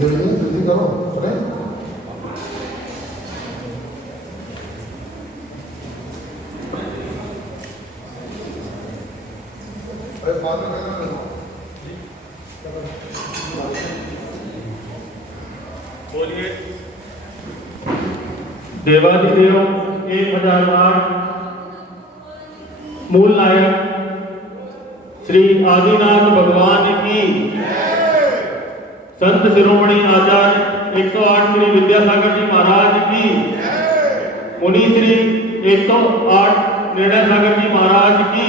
जल्दी करो अरे बोलिए। देवाधिदेव 1008 मूल नायक श्री आदिनाथ भगवान की, संत शिरोमणि आचार्य 108 श्री विद्यासागर जी महाराज की, मुनि श्री 108 निर्णय सागर जी महाराज की,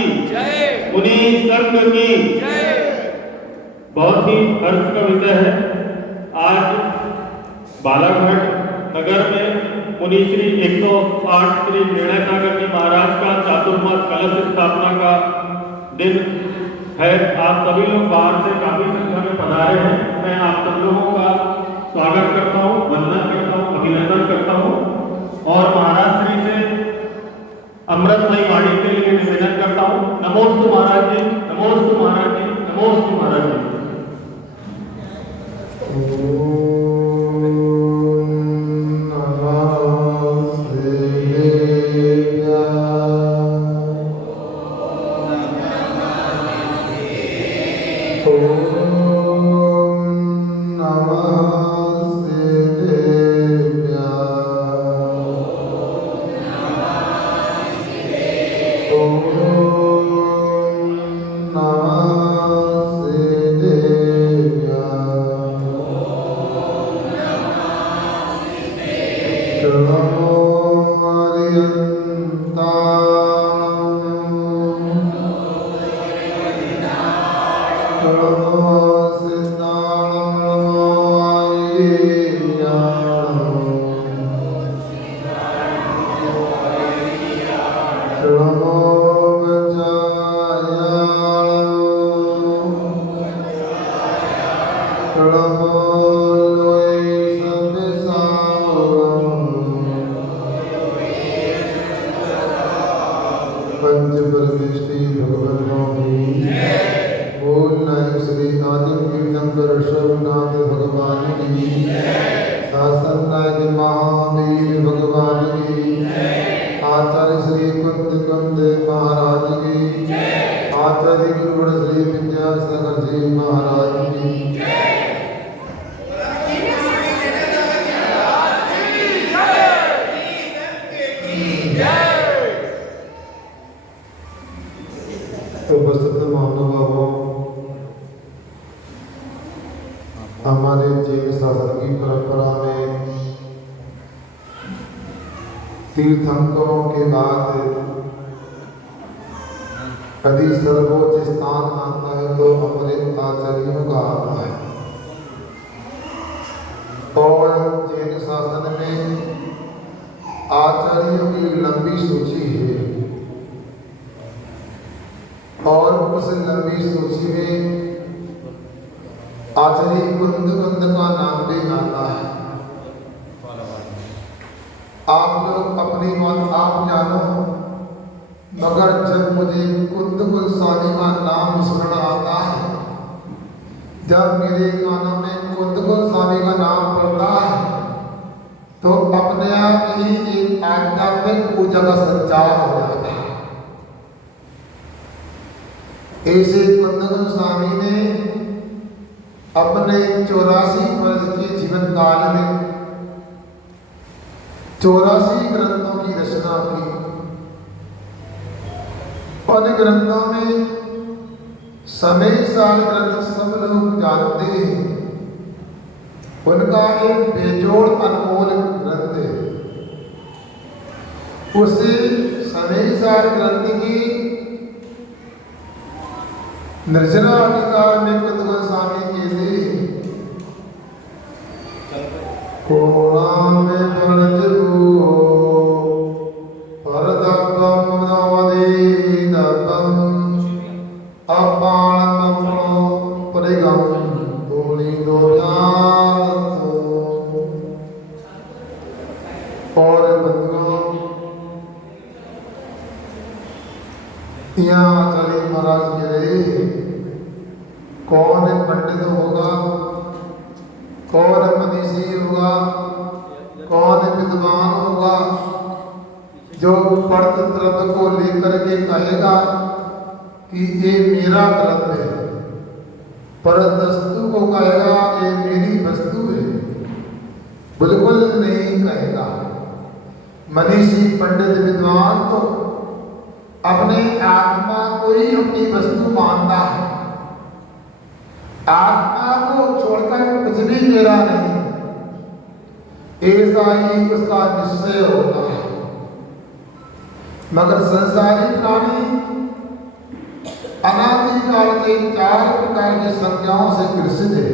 मुनि संघ की। बहुत ही हर्ष का विषय है, आज बालाघाट नगर में मुनि श्री 108 श्री निर्णय सागर जी महाराज का चातुर्मास कलश स्थापना का दिन है। आप सभी लोग बाहर से काफी संख्या में पधारे हैं। मैं आप सब लोगों का स्वागत करता हूँ, वंदन करता हूँ, अभिनंदन करता हूँ और महाराज श्री से अमृतमयी वाणी के लिए निवेदन करता हूँ। नमोस्तु महाराज जी, नमोस्तु महाराज जी, नमोस्तु महाराज जी। हमारे जैन शास्त्र की परंपरा में तीर्थंकरों के बाद यदि सर्वोच्च स्थान आता है तो हमारे आचार्यों का आता है। और जैन शासन में आचार्यों की लंबी सूची है और उस लंबी सूची में आचार्य कुंद का नाम भी आता है। आप लोग अपनी बात आप जानो, मगर जब मुझे कुंद गोस्वामी का नाम स्मरण आता है, जब मेरे कानों में कुंद गोस्वामी का नाम पड़ता है, तो अपने आप ही एक आध्यात्मिक पूजा का संचार हो जाता है। ऐसे कुंद गोस्वामी ने अपने 84 वर्ष के जीवन काल में 84 ग्रंथों की रचना की। उन ग्रंथों में समय साल ग्रंथ सब लोग जानते हैं। उनका एक बेजोड़ अनमोल ग्रंथ है। उसी समय साल ग्रंथ की निर्जना अधिकार में कुंद गोस्वामी के लिए कोणा में परजबू परदब्बम नवदीदब्बम अपाणम परिगम धूलि दोजातो। और बंधुओं, यहाँ आचार्य महाराज कह रहे, कौन पंडित होगा, कौन मनीषी होगा, कौन विद्वान होगा जो पढ़त द्रव्य को लेकर के कहेगा कि ये मेरा द्रव्य है, पर वस्तु को कहेगा ये मेरी वस्तु है? बिल्कुल नहीं कहेगा। मनीषी पंडित विद्वान तो अपने आत्मा को ही अपनी वस्तु मानता है, आत्मा को छोड़कर कुछ भी मेरा नहीं, ऐसा ही उसका निश्चय होता है। मगर संसारी प्राणी अनादिकाल से 4 प्रकार की संज्ञाओं से ग्रसित है,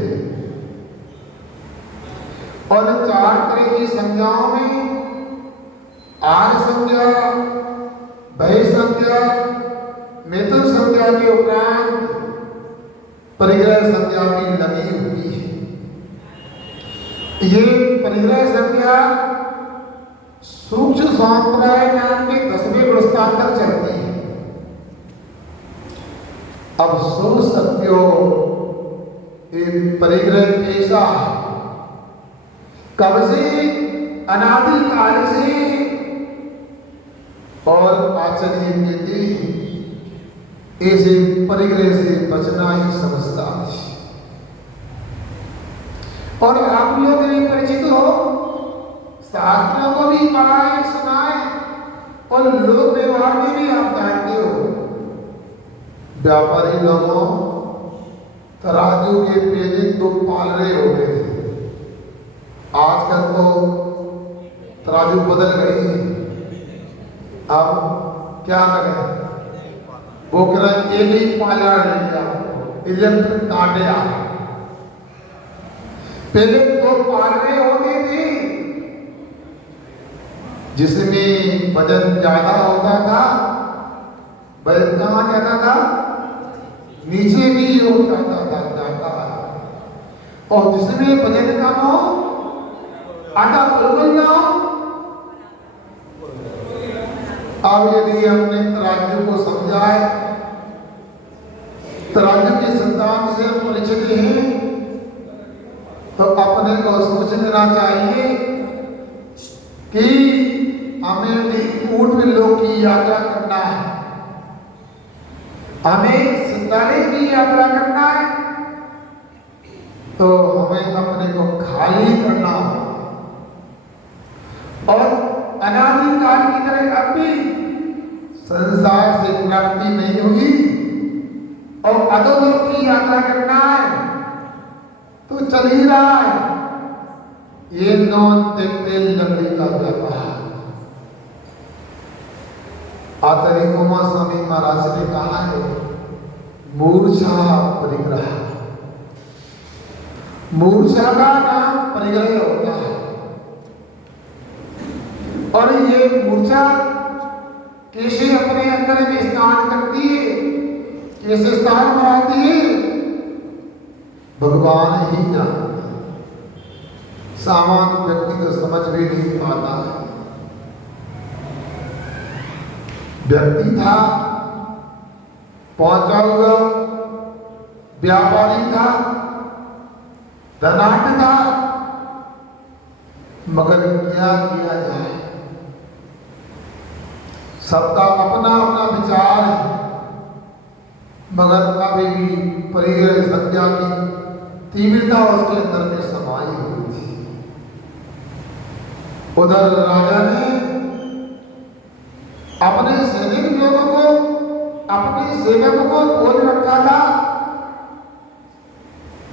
और 4 तरह की संज्ञाओं में आर संज्ञा, भय संज्ञा, मेतु संज्ञा के उपरांत परिग्रह संज्ञा भी लगी हुई है। ये परिग्रह संज्ञा सूक्ष्म संप्राय नाम के 10वें गुणस्तांतर चलती है। अब सोच सकते हो ये परिग्रह कैसा है, कब से, अनादिकाल से, और आचार्य कहते हैं ऐसे परिग्रह से बचना ही समझता है। और आप लोग भी परिचित हो, शास्त्रों को भी पढ़ा है, सुना है, और लोक व्यवहार में भी आप जानते हो। व्यापारी लोगों तराजू के पेजे 2 पालरे हो गए थे, आजकल तो तराजू बदल गई है। अब क्या करें, वो कह रहा एक ही पाला ले लिया, इलेक्ट्रिक कांटे आ गए। पहले 2 पालरे होते थे जिसमें वजन ज्यादा होता था, वजन कहाँ जाता था, नीचे भी हो जाता था, और जिसमें वजन कम हो, आधा बिल्कुल ना हो। अब यदि हमने तराजू को समझा है, तराजू के सिद्धांत से हम परिचित हैं, तो अपने को सोच लेना चाहिए कि हमें भी ऊर्ध्व लोक की यात्रा करना है, हमें सितारे की यात्रा करना है, तो हमें अपने को खाली करना हो, और अनादिकाल की तरह अब भी संसार से प्राप्ति नहीं हुई और अधोलोक की यात्रा करना है, तो चल ही रहा है ये नॉन तेल लकड़ी का व्यापार। आचार्य उमा स्वामी महाराज ने कहा है, मूर्छा परिग्रह, मूर्छा का नाम परिग्रह होता है। और ये मूर्छा कैसे अपने अंदर में स्थान करती है, कैसे स्थान बनाती है, भगवान ही जानते हैं। सामान्य व्यक्ति तो समझ भी नहीं पाता है। व्यक्ति था, पहुंचा हुआ व्यापारी था, धनाढ्य था, मगर क्या किया जाए, सबका अपना अपना विचार है, मगर अभी भी परिग्रह संज्ञा की तीव्रता उसके अंदर में समाई हुई थी। उधर राजा ने अपने सैनिक लोगों को, अपने सेवकों को बोल रखा था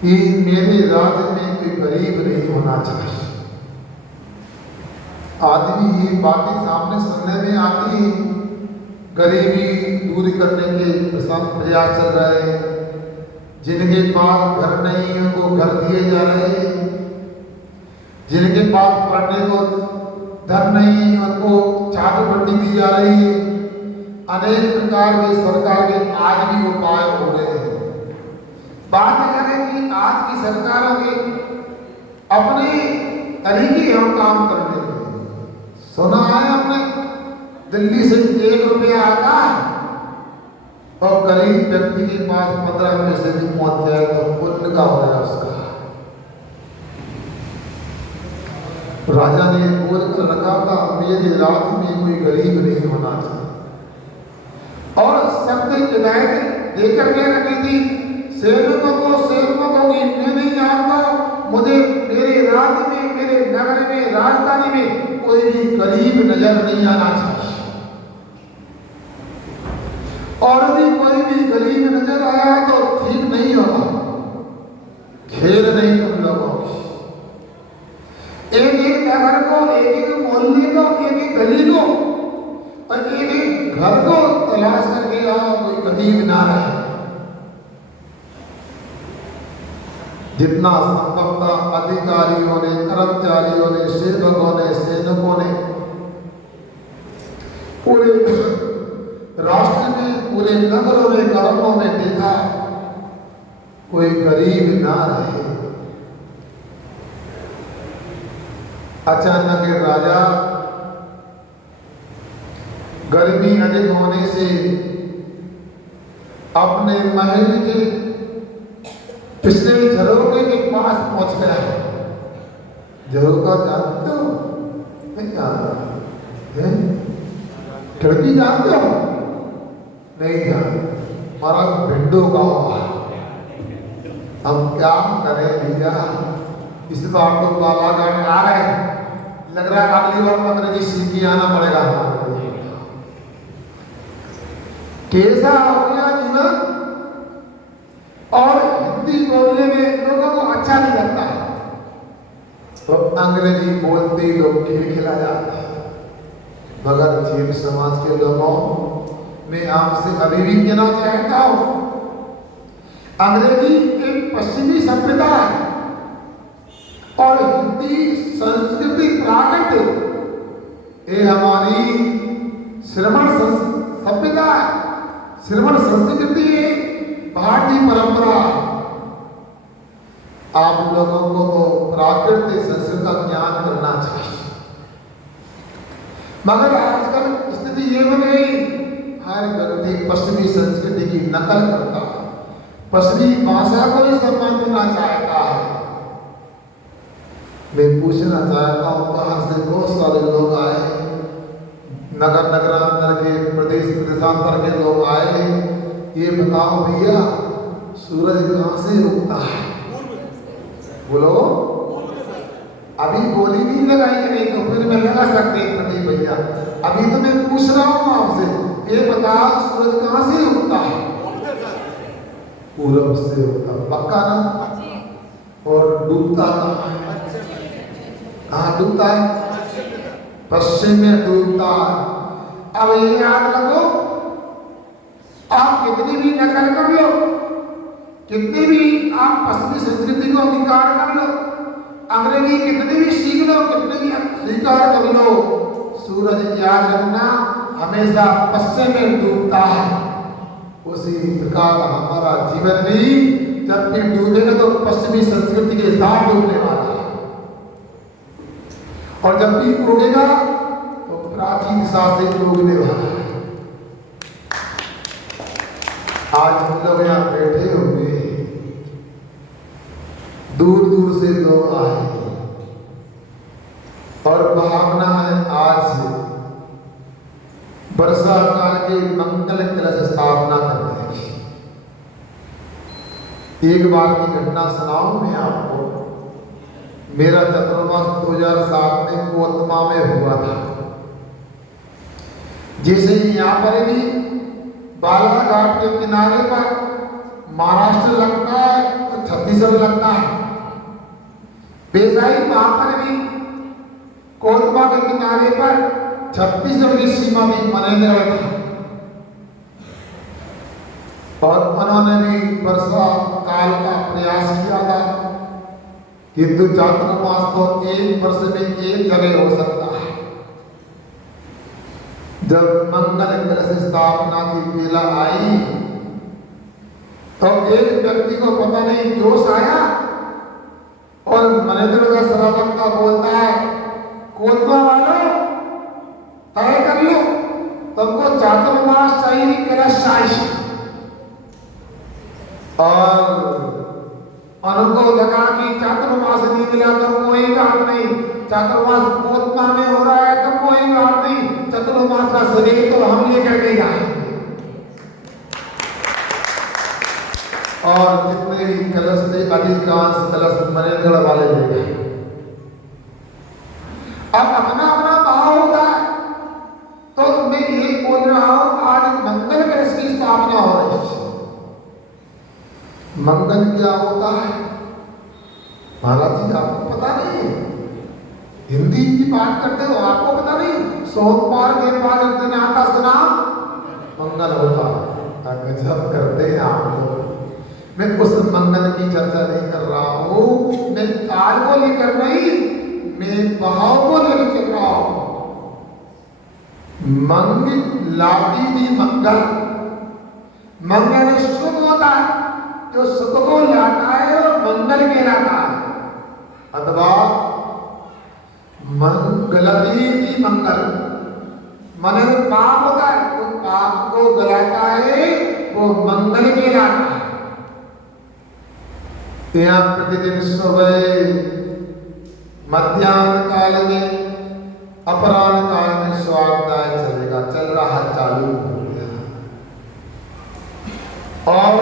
कि मेरे राज्य में कोई गरीब नहीं होना चाहिए। आदमी ये बातें सामने सुनने में आती है, गरीबी दूर करने के प्रयास चल रहे हैं, जिनके पास घर नहीं है उनको घर दिए जा रहे हैं, जिनके पास पढ़ने को धन नहीं है उनको छात्रवृत्ति दी जा रही है। अनेक प्रकार के सरकार के आज भी उपाय हो रहे हैं। बात करें कि आज की सरकारों के अपने तरीके हम काम करने के, सुना है हमने दिल्ली से 1 रुपया आता है और गरीब व्यक्ति के पास 15 पैसे भी पहुंच जाए तो पुण्य का हो रहा है उसका। राजा ने बोल कर रखा था, मेरे राज्य में कोई गरीब नहीं होना चाहिए, और शब्द हिदायत देकर के रखी थी सेवकों को कि मैं नहीं जानता, मुझे मेरे राज्य में, मेरे नगर में, राजधानी में कोई भी गरीब नजर नहीं आना चाहिए, और यदि कोई भी गरीब नजर आया तो ठीक नहीं होगा, खेल नहीं तुम लोगों की। एक एक नगर को, एक एक मोहल्ले को, एक एक गली को और एक एक घर को तलाश करके आओ, कोई गरीब ना रहे। जितना संभव था अधिकारियों ने, कर्मचारियों ने, सेवकों ने, सैनिकों ने पूरे राष्ट्र में, पूरे नगरों में, गांवों में देखा, कोई गरीब ना रहे। अचानक राजा गर्मी अधिक होने से अपने महल के पिछले झरोखे के पास पहुंच गया है। झरोखा जानते हो? नहीं जानते? खिड़की जानते हो? नहीं जानते? महाराज भिंडो का हुआ, हम क्या करें भैया, इस बार तो बालाघाट आ रहे हैं, लग रहा है अगली बार अंग्रेजी सीख के आना पड़ेगा। कैसा हो गया जीवन, और हिंदी बोलने में लोगों को अच्छा नहीं लगता, तो अंग्रेजी बोलते ही लोग खिलखिला जाते हैं। मगर जैन समाज के लोगों, मैं आपसे अभी भी कहना चाहता हूं, अंग्रेजी एक पश्चिमी सभ्यता है और हिंदी संस्कृति प्राकृत, ये हमारी श्रवण सभ्यता है, श्रवण संस्कृति है, भारतीय परंपरा। आप लोगों को तो प्राकृतिक संस्कृति का ज्ञान करना चाहिए, मगर आजकल स्थिति ये बन गई, हर व्यक्ति पश्चिमी संस्कृति की नकल करता है, पश्चिमी भाषा को ही सम्मान देना चाहता है। मैं पूछना चाहता हूं, बाहर से बहुत सारे लोग आए, नगर नगरांतर के, प्रदेश प्रदेशांतर के लोग आए, ये बताओ भैया सूरज कहां से उगता है? बोलो, अभी गोली नहीं लगाई नहीं तो फिर मैं लगा सकते नहीं भैया, अभी तो मैं पूछ रहा हूं आपसे, ये बताओ सूरज कहां से उगता है? पूरब से उगता, पक्का ना? और डूबता कहां डूबता है? पश्चिम में डूबता है। अब ये याद रखो, आप कितनी भी नकल कर लो, कितनी भी आप पश्चिमी संस्कृति को अंगीकार कर लो, अंग्रेजी कितनी भी सीख लो, कितनी भी स्वीकार कर लो, सूरज याद रखना हमेशा पश्चिम में डूबता है। उसी प्रकार हमारा जीवन भी जब भी डूबेगा तो पश्चिमी संस्कृति के साथ डूबने वाला है, और जब भी उगेगा तो प्राचीन दिशा से उगने वाला है। आज हम लोग यहाँ बैठे हुए, दूर दूर से लोग आए और भावना है आज वर्षा काल के मंगल कलश स्थापना करने की। एक बार की घटना सुनाऊं मैं आपको। मेरा चतुर्मास 2007 में कोतमा में हुआ था। जैसे यहाँ पर भी बालाघाट के किनारे पर महाराष्ट्र लगता है तो छत्तीसगढ़ लगता है, वैसा ही वहां पर भी कोतमा के किनारे पर छत्तीसगढ़ की सीमा भी मनेन्द्रगढ़ था, और उन्होंने भी वर्षा काल का प्रयास किया था, किंतु चातुर्मास तो एक वर्ष में एक जगह हो सकता है। जब मंगल कलश स्थापना की बेला आई तो एक व्यक्ति को पता नहीं जोश आया और मनेन्द्रगढ़ का सरावक्ता बोलता है, कोतमा वालों तय कर लो, तुमको चातुर्मास चाहिए, कलश चाहिए। और उनको लगा कि चातुर्मास नहीं मिला तो कोई बात नहीं, चातुर्मास पोतना में हो रहा है तो कोई बात नहीं, चातुर्मास का शरीर तो हम लेकर के जाएंगे। और जितने भी कलश थे अधिकांश कलश मनेन्द्र वाले ले गए। अब अपना अपना भाव होता है, तो मैं ये बोल रहा हूं आज मंगल कलश की स्थापना हो रही है। मंगल क्या होता है महाराज जी, आपको पता नहीं? हिंदी की बात करते हो, आपको पता नहीं? सोमवार के बाद दिन आता सुना मंगल होता है। गजब करते हैं आप लोग। मैं उस मंगल की चर्चा नहीं कर रहा हूं, मैं काल को लेकर नहीं, मैं भाव को लेकर चल रहा हूं। मंगल लाती भी मंगल, मंगल शुभ होता है, जो सुख को लाता है और मंगल कहलाता है। अथवा मंगलती भी मंगल, मन में पाप होता है तो पाप को गलाता है, वो मंगल कहलाता है। यहाँ प्रतिदिन सुबह मध्याह्न काल में अपराह्न काल में स्वाध्याय चलेगा, चल रहा, चालू हो गया। और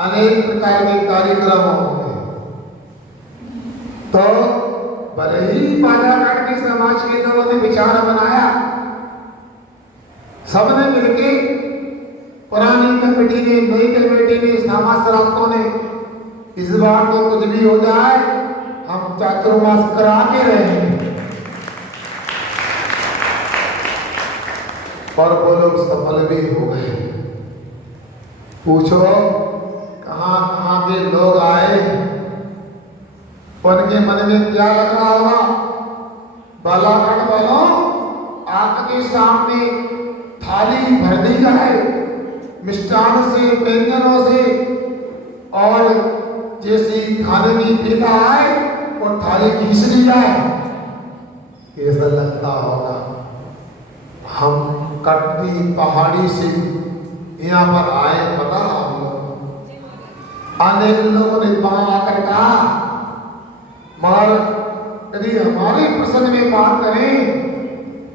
अनेक प्रकार के कार्यक्रम होंगे। तो भले ही बालाघाट के समाज के लोगों ने विचार बनाया, सबने मिलके, पुरानी कमेटी ने, नई कमेटी ने, समाजसेवकों ने, इस बार तो कुछ भी हो जाए हम चातुर्मास करा के रहेंगे। और वो लोग सफल भी हो गए। पूछो कहां कहां के लोग आए, उनके मन में क्या लग रहा होगा? बालाघाट वालों, आपके सामने थाली भर दी जाए मिष्टान से, व्यंजनों से, और जैसी खाने की पीता आए और थाली खींच ली जाए। ऐसा लगता होगा हम कटनी पहाड़ी से यहाँ पर आए, पता हम लोग। अनेक लोगों ने वहां आकर कहा, मगर यदि हमारे प्रसंग में बात करें,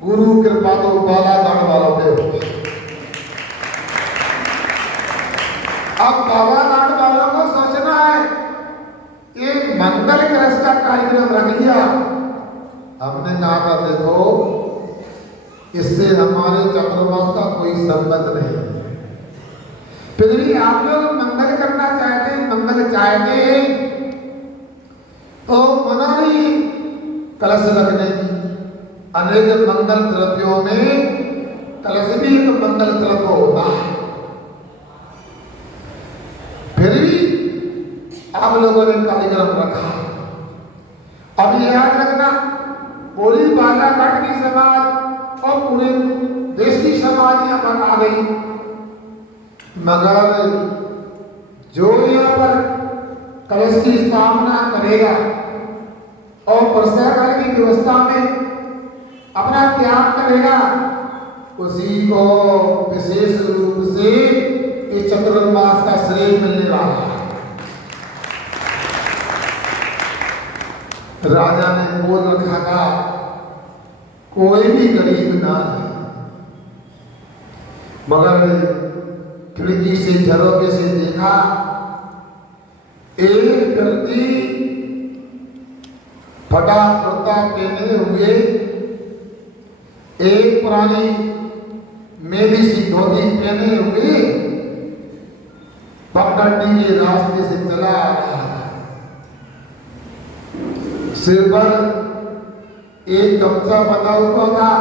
गुरु कृपा तो बालाघाट वालों पे होगी। अब बालाघाट वालों को सोचना है, ये मंगल कलश का कार्यक्रम रख लिया। हमने कहा था देखो, इससे हमारे चातुर्मास का कोई संबंध नहीं, फिर भी आप लोग मंगल करना चाहते हैं, मंगल चाहते हैं, तो मना नहीं कलश रखने की। अनेक मंगल द्रव्यों में कलश भी एक मंगल द्रव्य होता है। फिर भी आप लोगों ने कार्यक्रम रखा। अब याद रखना, पूरी बालाघाट की समाज और पूरे देश की समाज यहाँ पर आ गई, मगर जो यहाँ पर कलश की स्थापना करेगा और प्रसाद की व्यवस्था में अपना त्याग करेगा, उसी को विशेष रूप से इस चातुर्मास का श्रेय मिलने वाला है। राजा ने बोल रखा था, कोई भी गरीब ना है, मगर खिड़की से झरोके से देखा, एक दर्दी फटा कुर्ता पहने हुए, एक पुरानी मेली सी धोती पहने हुए पगडंडी के रास्ते से चला आ रहा है। सिर पर एक गमछा बंधा हुआ था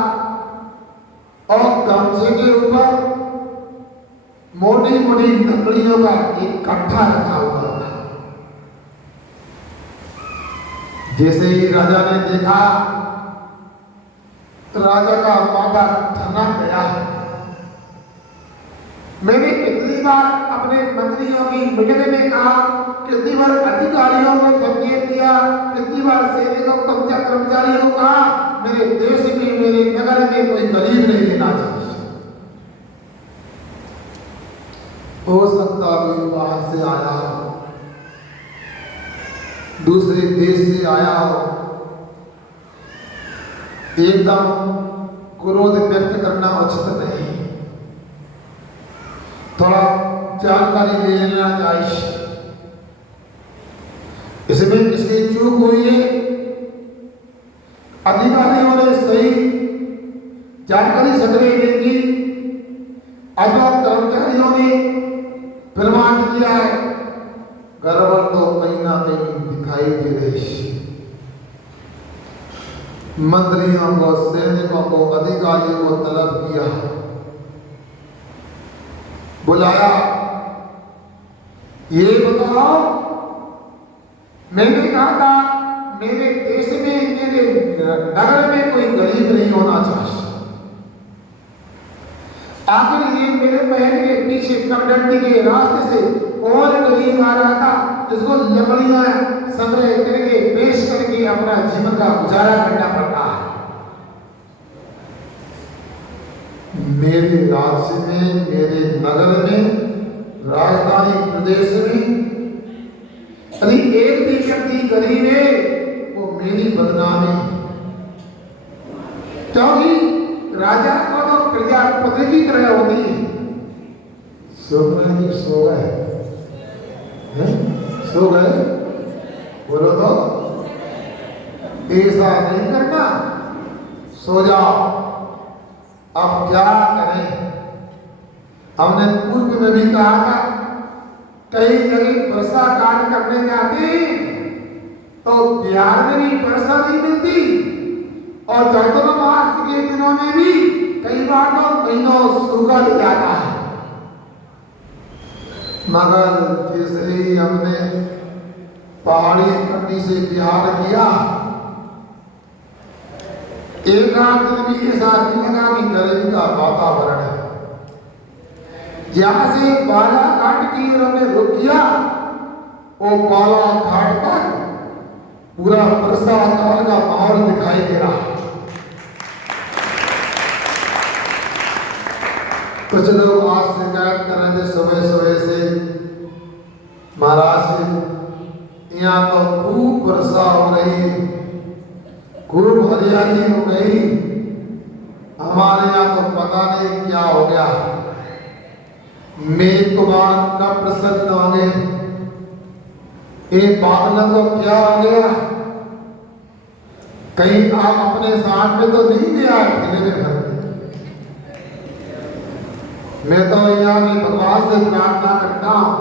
और गमछे के ऊपर मोटी मोटी लकड़ियों का एक कट्ठा रखा हुआ था। जैसे ही राजा ने देखा, राजा का माथा ठनक गया। मैंने कितनी बार अपने मंत्रियों की मीटिंग में कहा, कितनी बार अधिकारियों को संकेत दिया, कितनी बार सैनिकों कर्मचारियों को कहा, मेरे देश में, मेरे नगर में कोई गरीब नहीं लेना चाहिए। हो सकता कोई बाहर से आया, दूसरे देश से आया हो, एकदम क्रोध व्यक्त करना उचित नहीं, थोड़ा जानकारी ले लेना चाहिए। इसमें किसकी चूक हुई है? अधिकारियों ने सही जानकारी संग्रह नहीं की अथवा कर्मचारियों ने प्रमाण किया है, गड़बड़ तो कहीं ना कहीं दिखाई दे रही है। मंत्रियों को, सैनिकों को, अधिकारियों को तलब किया, बुलाया, ये बताओ, मैंने कहा था मेरे देश में, मेरे नगर में कोई गरीब नहीं होना चाहिए। आखिर ये मेरे महल के पीछे करडंडी के रास्ते से और गरीब आ रहा था जिसको लकड़ियां संग्रह करके पेश करके अपना जीवन का गुजारा करना पड़ता है। मेरे राज्य में, मेरे नगर में, राजधानी प्रदेश में यदि एक भी व्यक्ति गरीब है वो मेरी बदनामी, क्योंकि राजा को तो प्रजा पत्र की तरह होती है। सो गए, सो गए, सो गए, बोलो तो, ऐसा नहीं करना, सो जाओ। अब क्या करें? हमने पूर्व में भी कहा था, कई जगह वर्षा कार्य करने जाते तो बिहार में भी वर्षा नहीं मिलती और चैत्र मास के दिनों में भी कई बार तो महीनों सूखा ले जाता है। मगर जैसे ही हमने पहाड़ी कंडी से बिहार किया, एक आध दिन भी ऐसा नहीं लगा कि गर्मी का वातावरण है। जहां से बालाघाट की ओर हमने रुक किया, वो बालाघाट पर पूरा वर्षा काल का माहौल दिखाई दे रहा है। कुछ लोग आज शिकायत कर रहे थे सुबह सुबह से, महाराज यहाँ तो खूब वर्षा हो रही, खूब हरियाली हो गई, हमारे यहाँ तो पता नहीं क्या हो गया, मेघवान कब प्रसन्न होंगे, एक बादलों को क्या हो गया, कहीं आप अपने साथ में तो नहीं ले आए किले में भर। मैं तो यहाँ की भगवान से प्रार्थना करता हूं,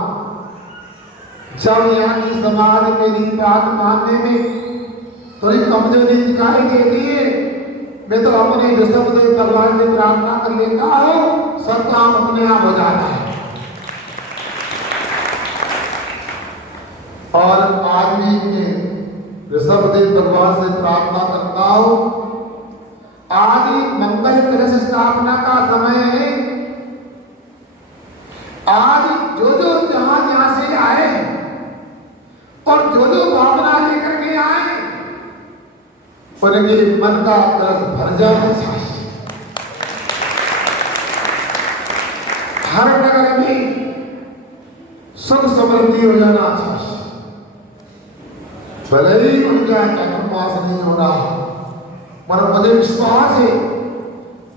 जब यहाँ की समाज मेरी बात मानने में थोड़ी कमजोरी दिखाई देती है, मैं तो अपने ऋषभदेव भगवान से प्रार्थना कर लेता हूं, सब काम अपने आप हो जाता है। और आदमी के ऋषभदेव भगवान से प्रार्थना करता हूं, आज मंगल कलश स्थापना का समय है। आज जो जो जहां से आए और जो भावना लेकर के आए, उनके मन का कलश भर जाना चाहिए। हर नगर में सुख समृद्धि हो जाना चाहिए। भले ही उनका चतुर्मास नहीं हो रहा, पर मुझे विश्वास है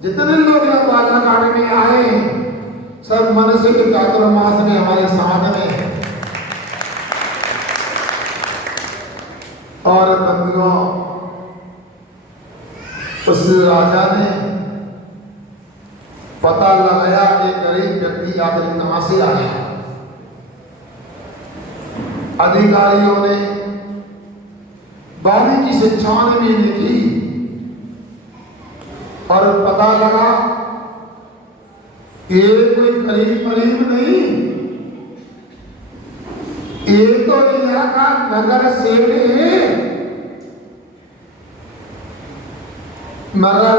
जितने लोग यहाँ बालाघाट में आए हैं, सब मन से चातुर्मास में हमारे साथ में है। और बंधुओं, उस राजा ने पता लगाया कि गरीब व्यक्ति आखिर कहां से आया। अधिकारियों ने बाली की शिक्षाएं भी लिखी और पता लगा ये कोई करीब नहीं, ये तो यहाँ का नगर सेठ है। मगर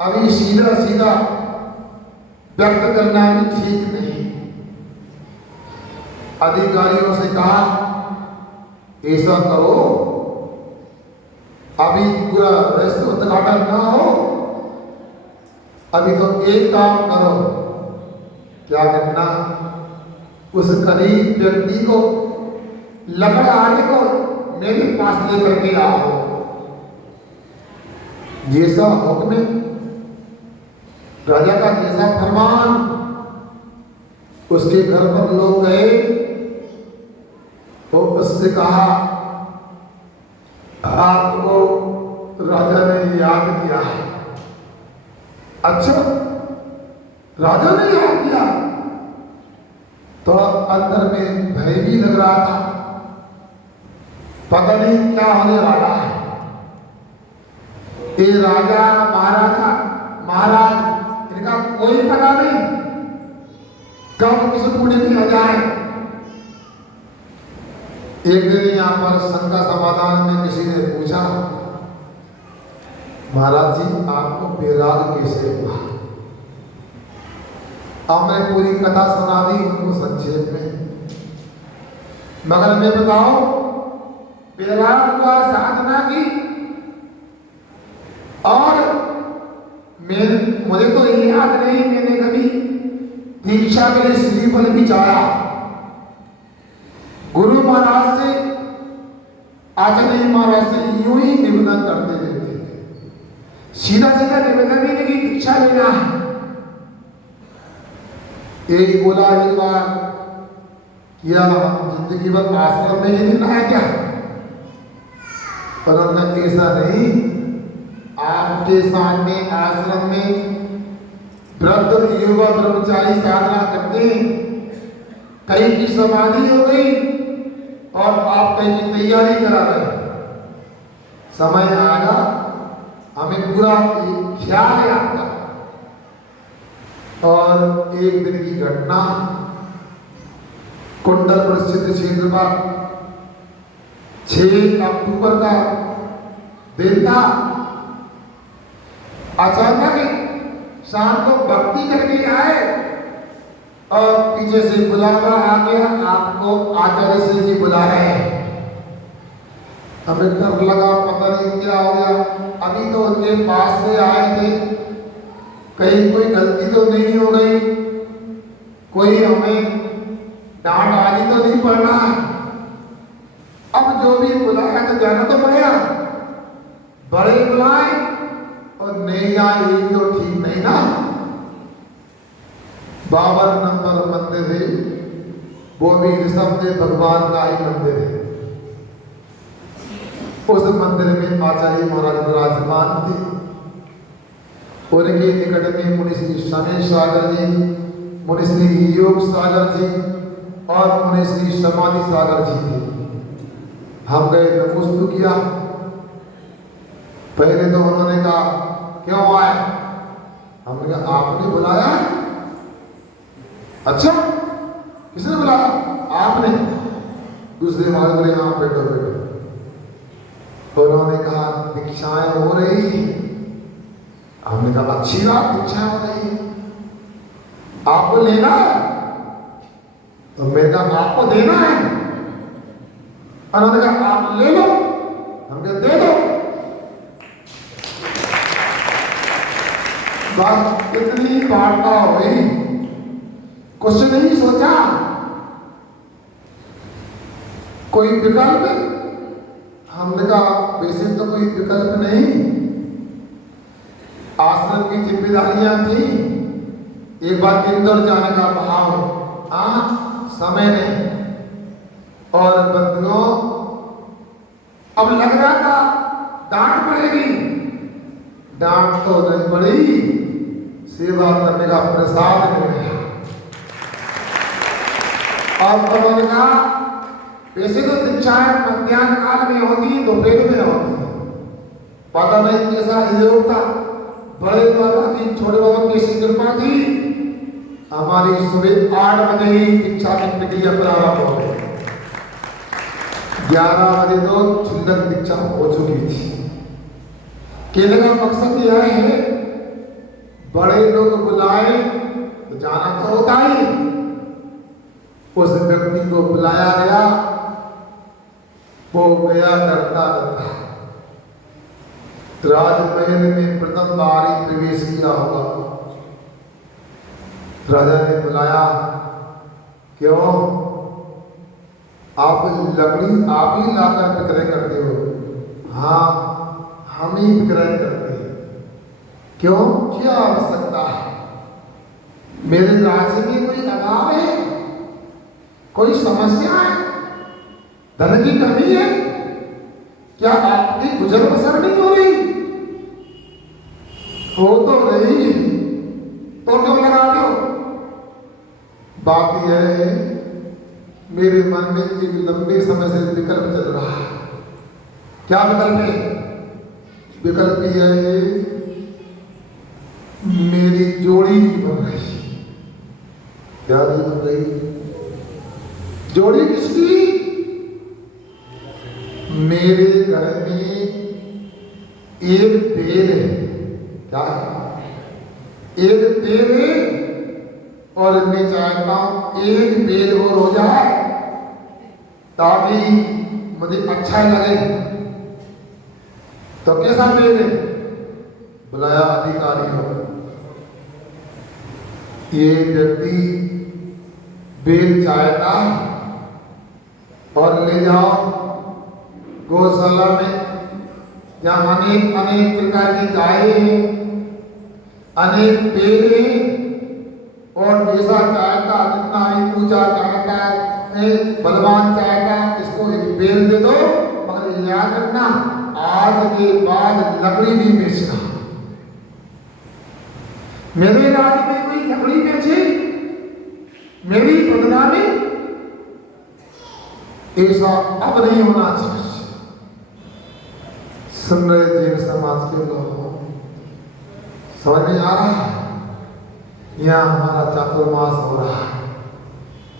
अभी सीधा सीधा व्यक्त करना भी ठीक नहीं। अधिकारियों से कहा ऐसा करो, अभी पूरा रहस्य उद्घाटन ना हो, अभी तो एक काम करो, क्या करना, उस गरीब व्यक्ति को लकड़हारे को मेरे पास लेकर के आओ। जैसा हुक्म, राजा का जैसा फरमान, उसके घर पर लोग गए तो उससे कहा, आपको राजा ने याद किया है। अच्छा, राजा ने याद किया? तो अंदर में भय भी लग रहा था, पता नहीं क्या होने वाला है। ये राजा महाराजा महाराज, इनका कोई पता नहीं कब किस पुणे में आ जाए। एक दिन यहाँ पर शंका समाधान में किसी ने पूछा, महाराज जी आपको बेराग कैसे हुआ? हमने पूरी कथा सुना दी उनको संक्षेप में, मगर मैं बताओ, बेराग हुआ साधना की, और मुझे तो ये याद नहीं मैंने कभी दीक्षा के लिए श्रीफल भी चाहा। गुरु महाराज से, आचार्य महाराज से यूं ही निवेदन करते रहते थे, सीधा सीधा निवेदन ही नहीं कि दीक्षा लेना है। एक बोला एक बार, क्या जिंदगी भर आश्रम में ही रहना है क्या? परंतु ऐसा नहीं, आपके सामने आश्रम में वृद्ध युवा ब्रह्मचारी साधना करते हैं, कई की समाधि हो गई और आप कहीं की तैयारी करा रहे। समय आएगा, हमें पूरा ख्याल है आपका। और एक दिन की घटना, कुंडल प्रसिद्ध क्षेत्र पर 6 अक्टूबर का दिन था। अचानक शाम को भक्ति करके आए और पीछे से बुलावा आ गया, आपको आचार्य से जी बुला रहे हैं। हमें डर लगा, पता नहीं क्या हो गया। अभी तो उनके पास से आए थे, कहीं कोई गलती तो नहीं हो गई, कोई हमें डांट आदि तो नहीं पड़ना है। अब जो भी बुलाया तो जाना तो पड़ेगा, बड़े बुलाए और नहीं आए ये तो ठीक नहीं ना। 52 नंबर मंदिर है, वो भी ऋषभदेव भगवान का ही मंदिर है। उस मंदिर में आचार्य महाराज विराजमान थे। उनके निकट में मुनि श्री शमेश सागर जी, मुनि श्री योग सागर जी और मुनि श्री समाधि सागर जी थे। हम गए, नमस्ते किया। पहले तो उन्होंने कहा, क्यों आए? हमने कहा, आपने बुलाया? अच्छा, किसने बुलाया? आपने। दूसरे महाराज बोले, यहाँ बैठो बैठो। उन्होंने कहा, दीक्षाएं हो रही। हमने कहा, अच्छी बात, दीक्षाएं हो रही, आपको लेना है? तो मैंने कहा, आपको देना है? उन्होंने कहा, आप ले लो। हमने दे दो। बस इतनी वार्ता हुई, कुछ नहीं सोचा। कोई विकल्प? हमने कहा, वैसे तो कोई विकल्प नहीं, आश्रम की जिम्मेदारियां थी। एक बार इंदौर जाने का भाव, समय नहीं। और बंदियों, अब लग रहा था डांट पड़ेगी। डांट तो नहीं पड़ी, सेवा करने का प्रसाद मिल गया। और तो उन्होंने कहा, वैसे तो दीक्षाएं मध्याह्न काल में होती, दोपहर में होती, पता नहीं कैसा योग था। बड़े बाबा की, छोटे बाबा की कृपा थी, हमारी सुबह 8 बजे ही दीक्षा की प्रक्रिया प्रारंभ हो गई। 11 बजे तो सुंदर दीक्षा हो चुकी थी। कहने का मकसद यह है, बड़े लोग बुलाए तो जाना तो होता ही। उस व्यक्ति को बुलाया गया, वो गया डरता डरता। राजमहल में प्रथम बार ही प्रवेश किया होगा। राजा ने बुलाया, क्यों? आप लकड़ी आप ही लाकर विक्रय करते हो? हाँ, हम ही विक्रय करते हैं। क्यों? क्या आवश्यकता है? मेरे राज्य में कोई अभाव है? कोई समस्या है? धन की कमी है? क्या आपकी गुजर बसर नहीं हो रही? हो तो रही, तो क्यों लगा दो? बात यह है, मेरे मन में एक लंबे समय से विकल्प चल रहा है। क्या विकल्प है? विकल्प यह है, मेरी जोड़ी नहीं बन रही। क्या नहीं बन रही? जोड़ी किसकी? मेरे घर में एक पेड़ है। क्या? एक पेड़ है, और मैं चाहता हूं एक पेड़ और हो जाए ताकि मुझे अच्छा लगे। तो कैसा पेड़ है? बुलाया अधिकारी हो, ये व्यक्ति बेल चाहता और ले जाओ गौशाला में, जहाँ अनेक अनेक प्रकार की गायें हैं, अनेक पेड़ हैं, और जैसा चाहता, जितना भी ऊंचा चाहता है, बलवान चाहता, इसको एक पेड़ दे दो, मगर याद रखना आज के बाद लकड़ी नहीं बेचना। मेरे राज्य में कोई लकड़ी बेचे, मेरी बदनामी, ऐसा अब नहीं होना चाहिए। सुन रहे जैन समाज के लोगों, समझ में आ रहा है? यहाँ हमारा चातुर्मास हो रहा है।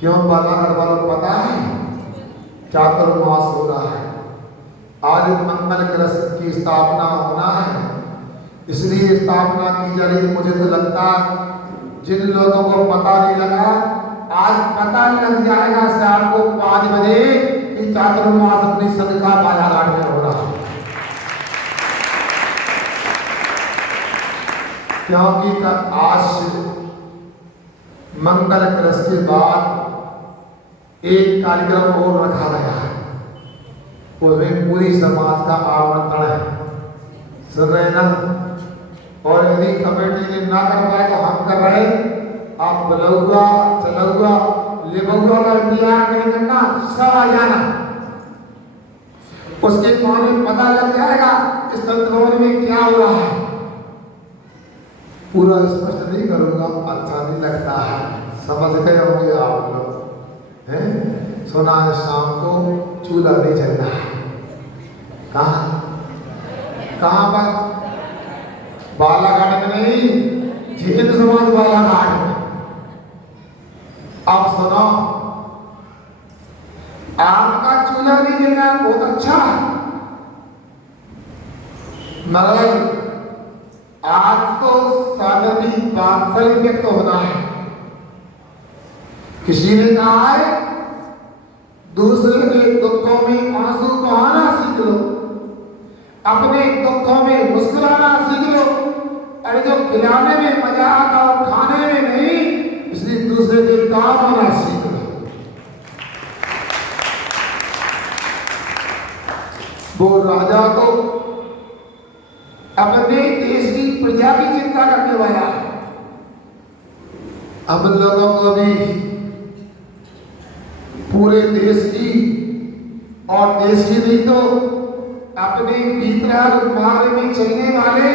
क्यों बालाघाट वालों को पता है? चातुर्मास हो रहा है। आज मंगल कलश की स्थापना होना है, इसलिए स्थापना की जा रही है। मुझे तो लगता है जिन लोगों को पता नहीं लगा, आज पता लग जाएगा शाम को 5 बजे कि चातुर्मास अपनी सदका बालाघाट में हो रहा है। क्योंकि आज मंगल कलश के बाद एक कार्यक्रम और रखा गया है, उसमें पूरी समाज का आमंत्रण है। सुन रहे ना? और यदि कमेटी ने ना कर पाए तो हम कर रहे, आप बुलाऊंगा, चलाऊंगा, लेबूंगा का इंतजार नहीं करना, सब आ जाना। उसके माने पता लग जाएगा इस संत भवन में क्या हो रहा है। पूरा स्पष्ट नहीं करूंगा, अच्छा नहीं लगता है, समझ गए होंगे आप लोग हैं? सुना है शाम को चूल्हा नहीं जलना है। कहाँ कहाँ पर? बालाघाट में नहीं, जैन समाज बालाघाट में। आप सुनो, आपका चूल्हा नहीं जलना बहुत अच्छा है, मगर आज तो साधनी बात्सल्य व्यक्त होना है। किसी ने कहा है दूसरे के दुखों में आंसू बहाना सीख लो, अपने दुखों में मुस्कुराना सीख लो। अरे जो खिलाने में मजा आता और खाने में नहीं, इसलिए दूसरे के काम होना सीख लो। वो राजा तो अपने देश की प्रजा की चिंता करने वाला है। हम लोगों को भी पूरे देश की, और देश की नहीं तो अपने भीतर मार्ग में चलने वाले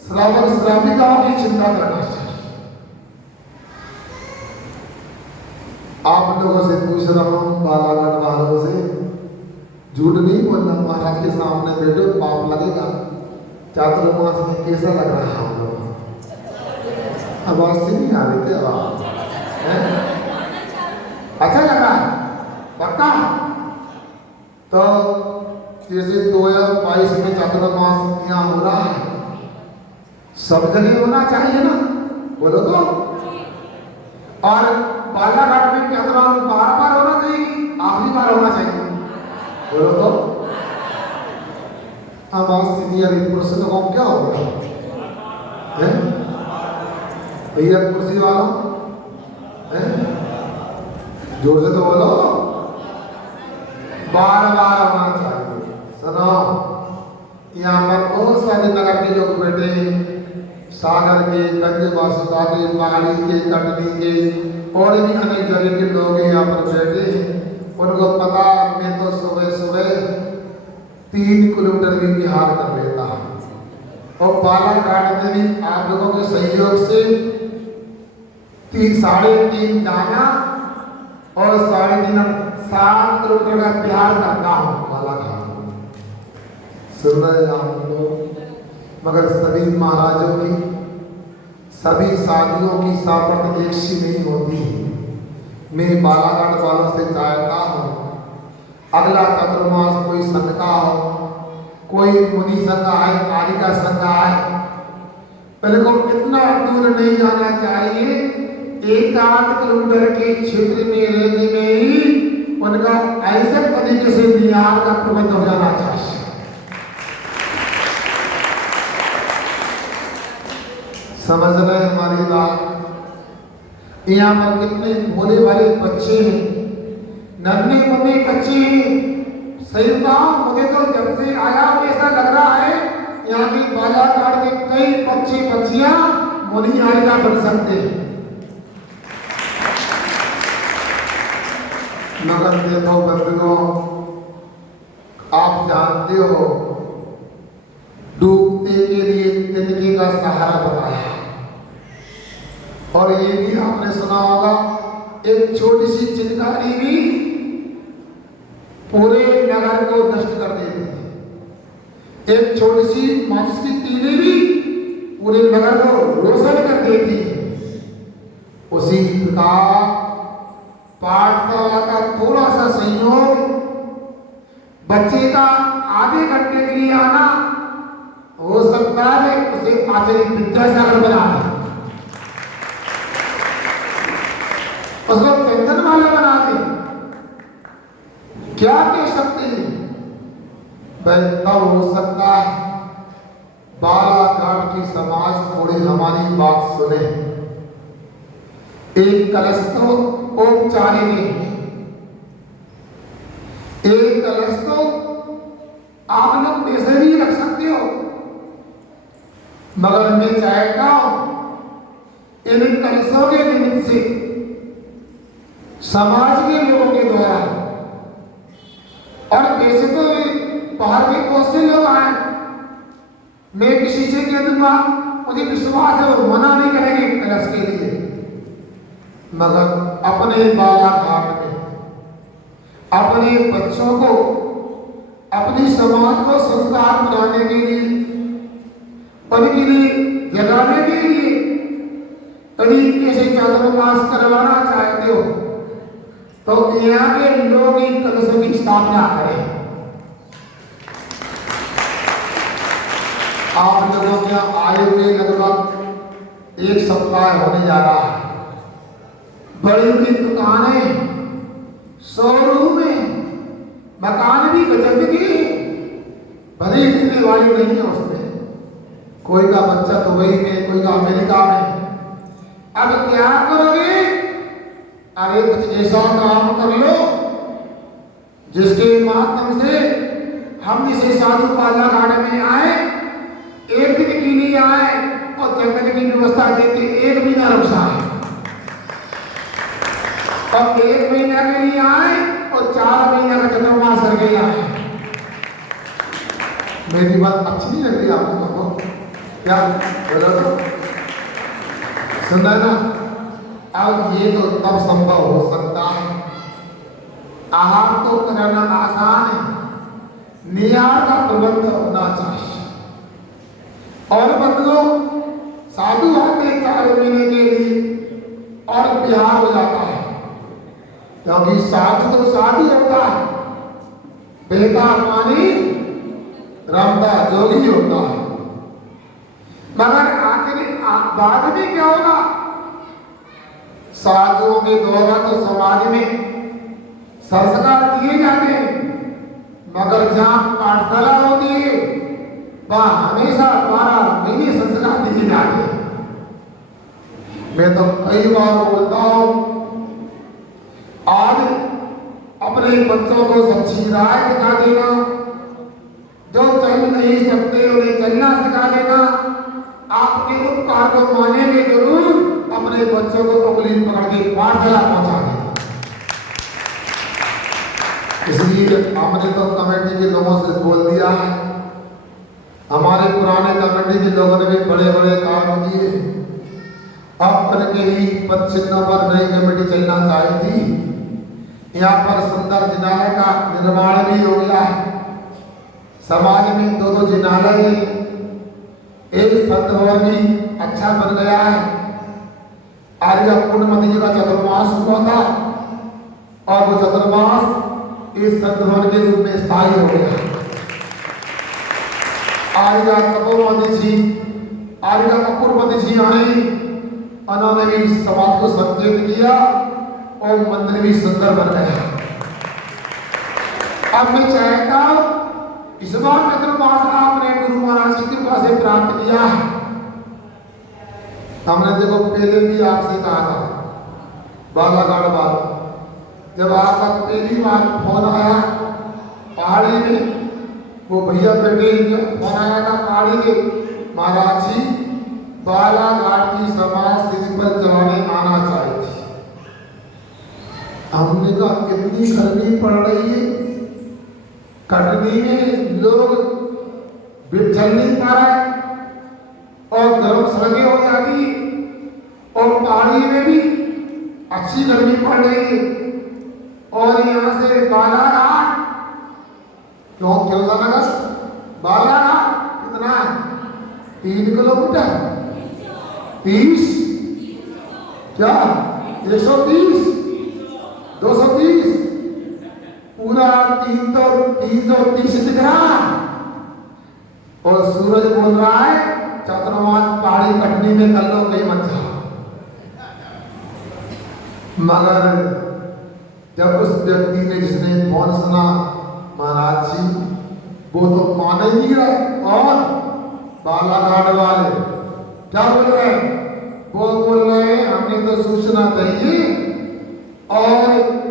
श्रावक श्राविकाओं की चिंता करना चाहिए। आप लोगों से पूछ रहा हूं, बालाघाट वालों से, झूठ नहीं बोलना, महाराज के सामने बैठो, पाप लगेगा। चातुर्मास में कैसा लग रहा है हम लोग? आवाज से नहीं आ रही थी आवाज, अच्छा लग रहा है पक्का? तो जैसे 2022 में चातुर्मास यहाँ हो रहा है, सब जगह होना चाहिए ना, बोलो तो। और बालाघाट में चातुर्मास बार-बार होना चाहिए, आखिरी बार होना चाहिए, बोलो तो। आवाज सीधी आ रही, पुरुष लोगों को क्या हो गया है? भैया कुर्सी वालों, जोर से तो बोलो, बार बार होना चाहिए। सुनो, यहाँ पर बहुत सारे नगर के लोग बैठे हैं, सागर के, गंज वासुदा के, पहाड़ी के, कटनी के और भी अनेक जगह के लोग यहाँ पर बैठे हैं। उनको पता मैं तो सुबह सुबह 3 किलोमीटर भी बिहार कर लेता हूँ और बालाघाट में भी आप लोगों के सहयोग से 3-3.5 जाना और 3.5-7 किलोमीटर का बिहार करता हूँ बालाघाट। सुन रहे आप लोग, मगर सभी महाराजों की, सभी साधुओं की सामर्थ्य एक सी नहीं होती। मैं बालाघाट वालों से चाहता हूँ अगला चतुर्मास कोई संघ का हो, कोई मुनि संघ आए, कालिका संघ आए, पहले को इतना दूर नहीं जाना चाहिए। 1-8 किलोमीटर के क्षेत्र में रहने में ही उनका ऐसे तरीके से बिहार का प्रबंध हो जाना चाहिए। समझ रहे हमारी बात? यहाँ पर कितने भोले वाले बच्चे हैं, नन्हे मुन्ने बच्चे हैं। सही बताऊं, मुझे तो जब से आया ऐसा लग रहा है यहाँ की बालाघाट के कई बच्चे बच्चियां मुनि आयला बन सकते हैं। मगर देखो बंधुओं, आप जानते हो डूबते के लिए तिनके का सहारा बनाया। और ये भी आपने सुना होगा, एक छोटी सी चिंगारी भी पूरे नगर को नष्ट कर देती है। एक छोटी सी माचिस की तीली भी पूरे नगर को रोशन कर देती है। उसी प्रकार पाठशाला का थोड़ा सा संयोग, बच्चे का आधे घंटे के लिए आना, हो सकता है उसे आचार्य विद्यासागर बना दे, उसको पेंशन वाला बना दे। क्या कह सकते हैं? तब हो सकता है बालाघाट की समाज थोड़ी हमारी बात सुने। एक कलश तो औपचारिक है, एक कलश तो आप लोग वैसे भी रख सकते हो, मगर मैं चाहता हूं इन कलशों के निमित्त से समाज के लोगों के द्वारा, और वैसे तो बाहर के बहुत से लोग आए, मैं किसी से कह दूंगा, मुझे विश्वास है वो मना नहीं करेंगे कलश के लिए, मगर अपने बालाघाट में अपने बच्चों को, अपनी समाज को संस्कार बनाने के लिए, उनके लिए जगाने के लिए तरीके से चातुर्मास करवाना चाहते हो तो यहाँ के लोग इन कलशों की स्थापना करें। आप लोगों के आए हुए लगभग 1 सप्ताह होने जा रहा है। बड़ी बड़ी दुकानें, शोरूम में, मकान भी गजब के, भले दिखने वाले नहीं है उसमें। कोई का बच्चा दुबई में, कोई का अमेरिका में। अब क्या करोगे? अरे कुछ ऐसा काम कर लो जिसके माध्यम से हम जिसे साधु बालाघाट में आए, एक दिन के लिए आए और जंगल की व्यवस्था देते 1 महीना रुकसा है, और 1 महीना के लिए आए और 4 महीना का चतुर्मास करके आए। मेरी बात अच्छी नहीं लग रही आप लोगों को? क्या बोला तो सुन रहे ना? अब ये तो तब संभव हो सकता है। आहार तो करना आसान है, निहार का प्रबंध होना चाहिए। और बंधुओं, साधु आते 4 महीने के लिए और बिहार हो जाता है, क्योंकि साधु तो साधु होता है, बेटा पानी रमता जोगी होता है। मगर आखिर बाद में क्या होगा? साधुओं के द्वारा तो समाज में संस्कार दिए जाते हैं, मगर जहां पाठशाला होती है वहां हमेशा 12 महीने संस्कार दिए जाते हैं। मैं तो कई बार बोलता हूं, आज अपने अपने बच्चों को सच्ची राह दिखा देना, जो चल नहीं सकते उन्हें चलना सिखा देना, आपके उपकार को मानेंगे जरूर, अपने बच्चों को उंगली पकड़ के पाठशाला पहुंचा देना। इसलिए हमने तो कमेटी के लोगों से बोल दिया है, हमारे पुराने कमेटी के लोगों ने भी बड़े बड़े काम किए, अब करके ही पदचिन्हों पर नई कमेटी चलना चाहिए थी। यहाँ पर सुंदर जिनालय का निर्माण भी हो गया है, समाज में दो दो जिनालय है, एक संत भवन भी अच्छा बन गया है। आर्य पूर्णमती जी का चतुर्मास हुआ था और वो चतुर्मास इस संत भवन के रूप में स्थायी हो गया। आर्य तपोवती जी, आर्य कपूरवती जी आई, उन्होंने भी समाज को संकेत किया और मंदिर भी सुंदर बन गया। अब मैं चाहता हूं इस बार चतुर्मास आपने गुरु महाराज की कृपा से प्राप्त किया है। हमने देखो पहले भी आपसे कहा था बालाघाट बात, जब आपका पहली बार फोन आया पहाड़ी में, वो भैया बेटे फोन आया था पहाड़ी के, महाराज जी बालाघाट की समाज स्थिति पर चलाने आना चाहिए थी। हमने कहा इतनी गर्मी पड़ रही है, कटनी में लोग चल नहीं पा रहे और गर्म सड़कें हो जाती, और पहाड़ी में भी अच्छी गर्मी पड़ रही है, और यहाँ से बालाघाट क्यों जाना का बालाघाट कितना 3 किलोमीटर 30 क्या 130 230 पूरा 330 दिख रहा, और सूरज बोल रहा है चतुर्मास पहाड़ी कटनी में कर लो कहीं मत जाओ। मगर जब उस व्यक्ति ने जिसने फोन सुना महाराज जी, वो तो माने ही नहीं रहे, और बालाघाट वाले क्या बोल रहे हैं, वो बोल रहे हैं हमें तो सूचना चाहिए और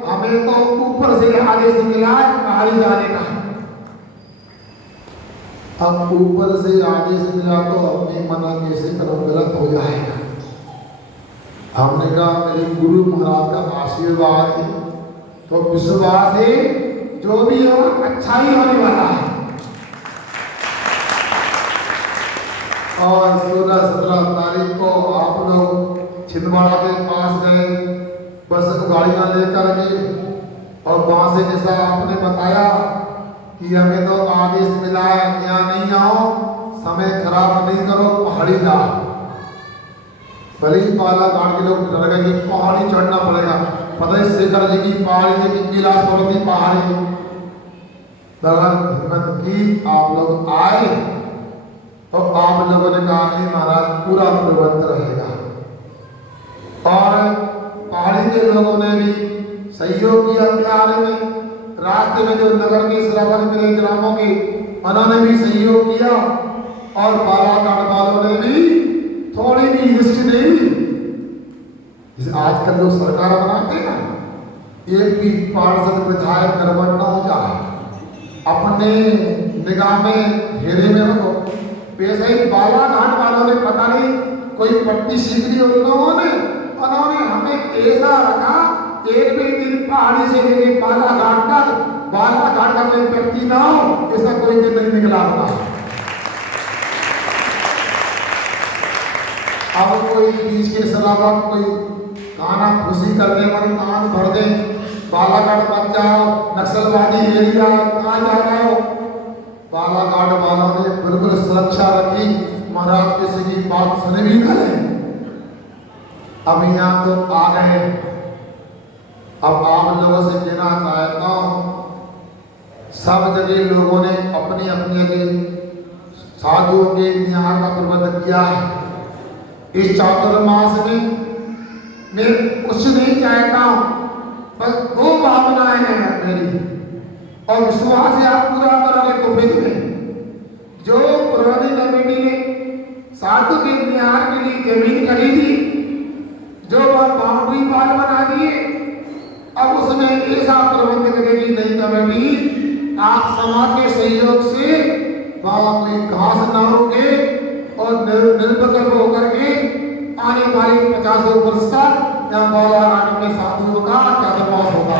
हमें तो ऊपर से आदेश मिला है पहाड़ी जाने का। अब ऊपर से आदेश मिला तो अपने मना कैसे करो, गलत हो जाएगा। हमने कहा मेरे गुरु महाराज का आशीर्वाद है, तो विश्वास है जो भी हो अच्छा ही होने वाला है। और 16-17 तारीख को आप लोग छिंदवाड़ा के पास गए, बस गाड़ियां लेकर के, और वहां से जैसा आपने बताया कि हमें तो आदेश मिला है यहाँ नहीं आओ, समय खराब नहीं करो, पहाड़ी जाओ। भले ही बालाघाट के लोग डर गए कि पहाड़ी चढ़ना पड़ेगा, पता है शेखर जी की पहाड़ी है कि कैलाश पर्वत पहाड़ी, भगवान हिम्मत की आप लोग आए, तो आप लोगों ने कहा नहीं महाराज पूरा प्रबंध रहेगा, और पहाड़ी के लोगों ने भी सहयोग किया प्यार में, रास्ते में जो नगर के श्रवण मिले ग्रामों के उन्होंने भी सहयोग किया, और बालाघाट वालों ने भी थोड़ी भी रिस्क नहीं। आजकल लोग सरकार बनाते हैं ना, एक भी पार्षद विधायक गड़बड़ न हो जाए, अपने निगाह में घेरे में रखो। वैसे ही बालाघाट वालों ने पता नहीं कोई पट्टी सीख ली उन लोगों ने, उन्होंने हमें ऐसा रखा एक भी दिन पहाड़ी से लेके बालाघाट तक, बालाघाट का कोई व्यक्ति ना हो ऐसा कोई दिन नहीं निकला होता। अब कोई बीच के सलावा कोई गाना खुशी करने मन कान भर दे, बालाघाट मत जाओ, नक्सलवादी एरिया कहाँ जा रहे हो। बालाघाट वालों ने बिल्कुल सुरक्षा रखी, महाराज किसी की बात सुने भी न ले। अब यहाँ तो आ गए, अब आप लोगों से कहना चाहता हूँ, सब जगह लोगों ने अपनी अपनी साधुओं के यहाँ का प्रबंध किया है। इस चातुर्मास में मैं कुछ नहीं चाहता हूँ, बस 2 भावनाएं हैं मेरी, और विश्वास है आप पूरा करोगे तो फिर में जो पुरानी कमेटी ने साधु के निहार के लिए जमीन खरीदी, जो वह बाउंड्री वाल बना दिए, अब उसमें ऐसा प्रबंध करेगी भी आप समाज के सहयोग से वहाँ कोई घास ना होके और निर्विकल्प होकर के आने वाले 50 वर्ष तक यहाँ बालाघाट में साधुओं का चातुर्मास होगा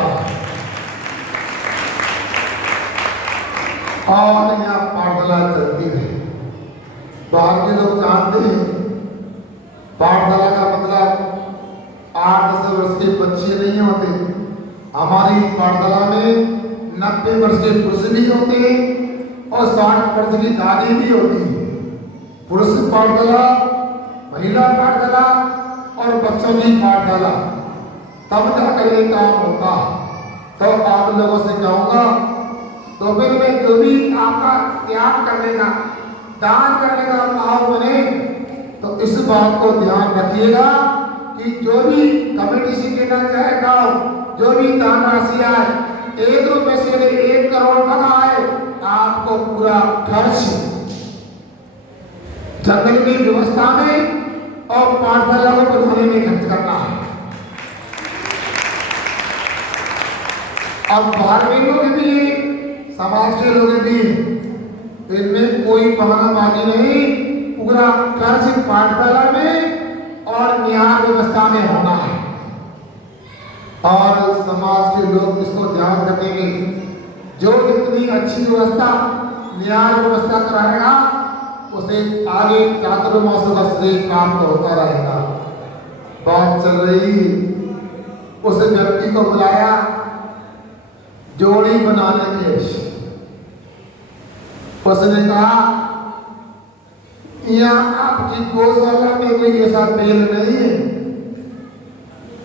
और यहाँ पाठशाला चलती है। बाहर के लोग जानते हैं पाठशाला का मतलब 8-10 वर्ष के बच्चे नहीं होते। हमारी पाठशाला में 90 वर्ष के पुरुष भी होते हैं और 60 वर्ष की दादी भी होती है। पुरुष पाठशाला, महिला पाठशाला और बच्चों की पाठशाला, तब जाकर ये काम होता। तो आप लोगों से कहूँगा दोपहर में जो भी आपका त्याग करने का, दान करने का भाव बने, तो इस बात को ध्यान रखिएगा कि जो भी कमेटी से देना चाहेगा, जो भी दान राशि आए, 1 रुपए से 1 करोड़ तक आए, आपको पूरा खर्च जंगल की व्यवस्था में और पाठशाला को बढ़ाने में खर्च करना है। अब बाहर के लोग भी, समाज के लोग भी, इनमें कोई बहानाबाजी नहीं, पूरा खर्च पाठशाला में और न्याय व्यवस्था में होना है। और समाज के लोग इसको ध्यान रखेंगे। जो जितनी अच्छी व्यवस्था न्याय व्यवस्था कराएगा उसे आगे चातुर्मास का श्रेय प्राप्त होता रहेगा। बात चल रही, उस व्यक्ति को बुलाया जोड़ी बनाने के। उसने कहा यहाँ आपकी गौशाला में कोई ऐसा तेल नहीं है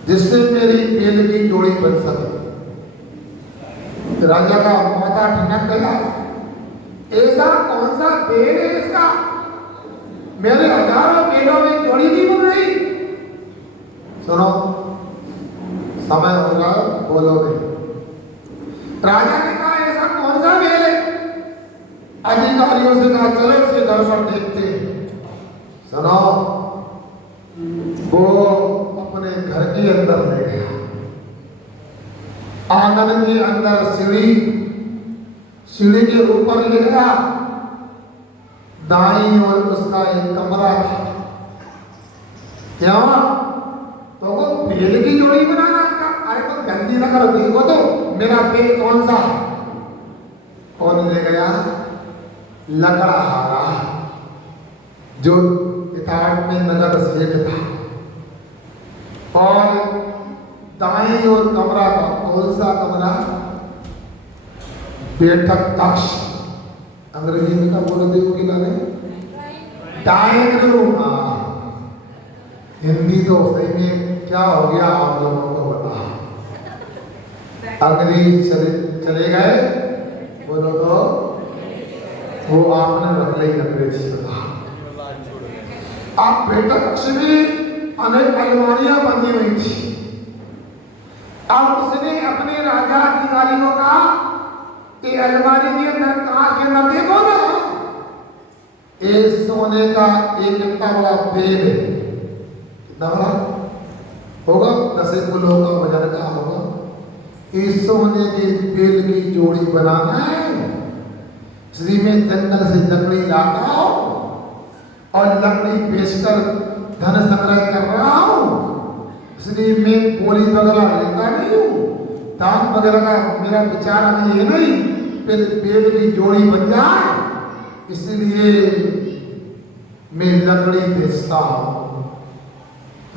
जिससे मेरी तेल की जोड़ी बन सके। राजा का माथा ठनक गया, ऐसा कौन सा तेल है इसका, मेरे हजारों तेलों में जोड़ी नहीं बन रही। सुनो, समय होगा, बोलोगे। राजा ने कहा ऐसा कौन सा तेल है। अधिकारियों से कहा चलो इसे घर पर देखते हैं। सुनो, वो अपने घर के अंदर ले गया। आंगन के अंदर सीढ़ी के ऊपर ले गया। दाईं ओर उसका एक कमरा था। क्या तो वो तेल की जोड़ी बनाना था। अरे तो गंदी न करो, देखो तो मेरा तेल कौन सा है। कौन ले गया? लकड़हारा, जो इताड़ में नगर सेठ था। और दाईं ओर कमरा था। कौन सा कमरा? बैठक कक्ष। अंग्रेजी में क्या बोलते हो किनारे? Dining room. हिंदी तो सही में क्या हो गया आप लोगों को बता। अंग्रेजी चले गए, बोलो तो वो आपने रख ली अंग्रेजी बता। आप बैठक कक्ष में अनेक अलमारियां बनी हुई थी। अब उसने अपने राजा अधिकारियों का कि अलमारी के अंदर, कांच के अंदर देखो ना, एक सोने का एक इतना बड़ा बेल है। कितना बड़ा होगा? 10 किलो का वजन का होगा। इस सोने के बेल की जोड़ी बनाना है। श्री में जंगल से लकड़ी लाता हूं और लकड़ी बेचकर धन संग्रह कर रहा हूं। इसलिए मैं बोली वगैरह लेता नहीं हूँ, दान वगैरह का मेरा विचार अभी ये नहीं, फिर बेल की जोड़ी बन जाए इसलिए मैं लकड़ी बेचता हूँ।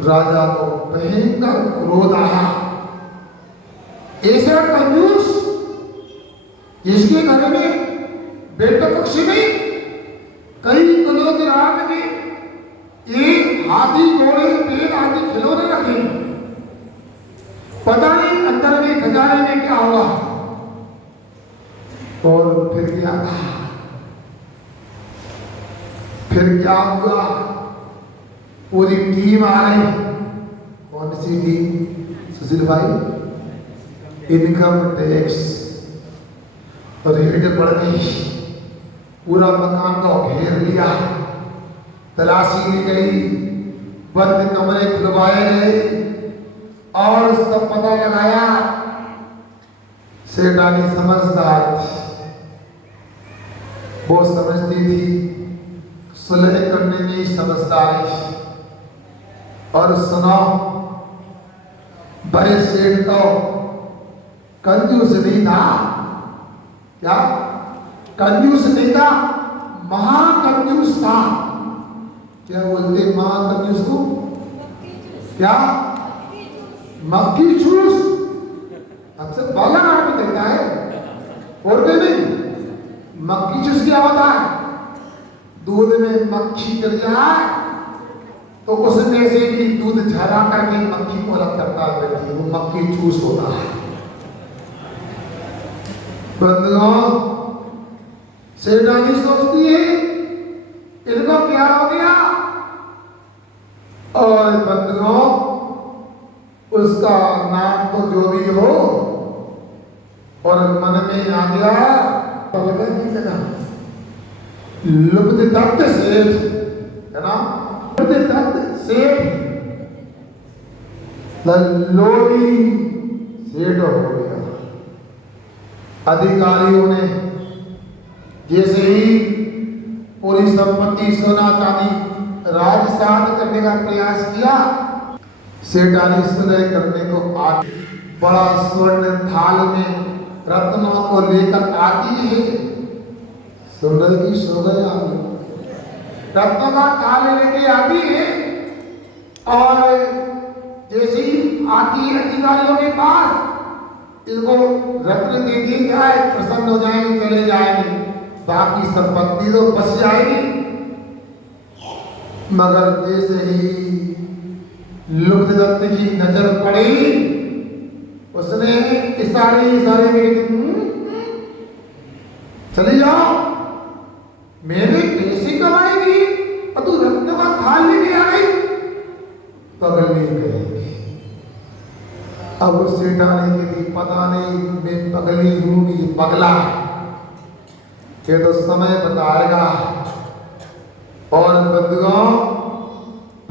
राजा को भयंकर क्रोध आया। ऐसा कंजूस जिसके घर में बैठक कक्ष में कई किलोग्राम के एक हाथी, घोड़े, पेड़ आदि खिलौने रखे, पता नहीं अंदर में खजाने में क्या हुआ। और फिर क्या था? फिर क्या हुआ? पूरी टीम आ रही। कौन सी टीम सुशील भाई? इनकम टैक्स रेड पड़ गई। पूरा मकान को घेर लिया, तलाशी ली गई, बंद कमरे खुलवाए गए और सब पता लगाया। सेठानी समझदार थी, वो समझती थी सुलह करने में समझदारी। और सुनो, बड़े सेठ तो कंजूस नहीं था। क्या कंजूस नहीं था, महाकंजूस था। क्या बोलते महाकंजूस को? क्या मक्खी चूस? अक्सर बालाघाट में चलता है और भी नहीं। मक्खी चूस क्या होता है? दूध में मक्खी गिर जाए तो उसमें से भी दूध झरा करके मक्खी को अलग करता है, वो मक्खी चूस होता है। बंधुओं, सेठानी सोचती है इनको क्या हो गया, और बंधुओं उसका नाम तो जो भी हो, और मन में आ गया लुब्ध दत्त सेठ, है ना? लुब्ध दत्त सेठ लोभी सेठ हो गया। अधिकारियों ने जैसे ही पूरी संपत्ति सोना चांदी राजसात करने का प्रयास किया, सेठानी सुलह करने को आती, बड़ा स्वर्ण थाल में रत्नों को लेकर आती है। सुन रहे की सो गए आप? रत्नों का थाल लेके आती है, और जैसी आती है अधिकारियों के पास, इनको रत्न दे दी जाए, प्रसन्न हो जाएंगे, चले जाएंगे, बाकी संपत्ति तो बच जाएगी। मगर जैसे ही लुब्ध दत्त की नजर पड़ी, उसने इशारे में चली जाओ, मेरे पैसे कमाएगी और तू रत्न का थाल लेके आ गई, पगली कहेगी। अब उस सेठानी के लिए पता नहीं मैं पगली हूं कि पगला, ये तो समय बताएगा। और बंधुओं,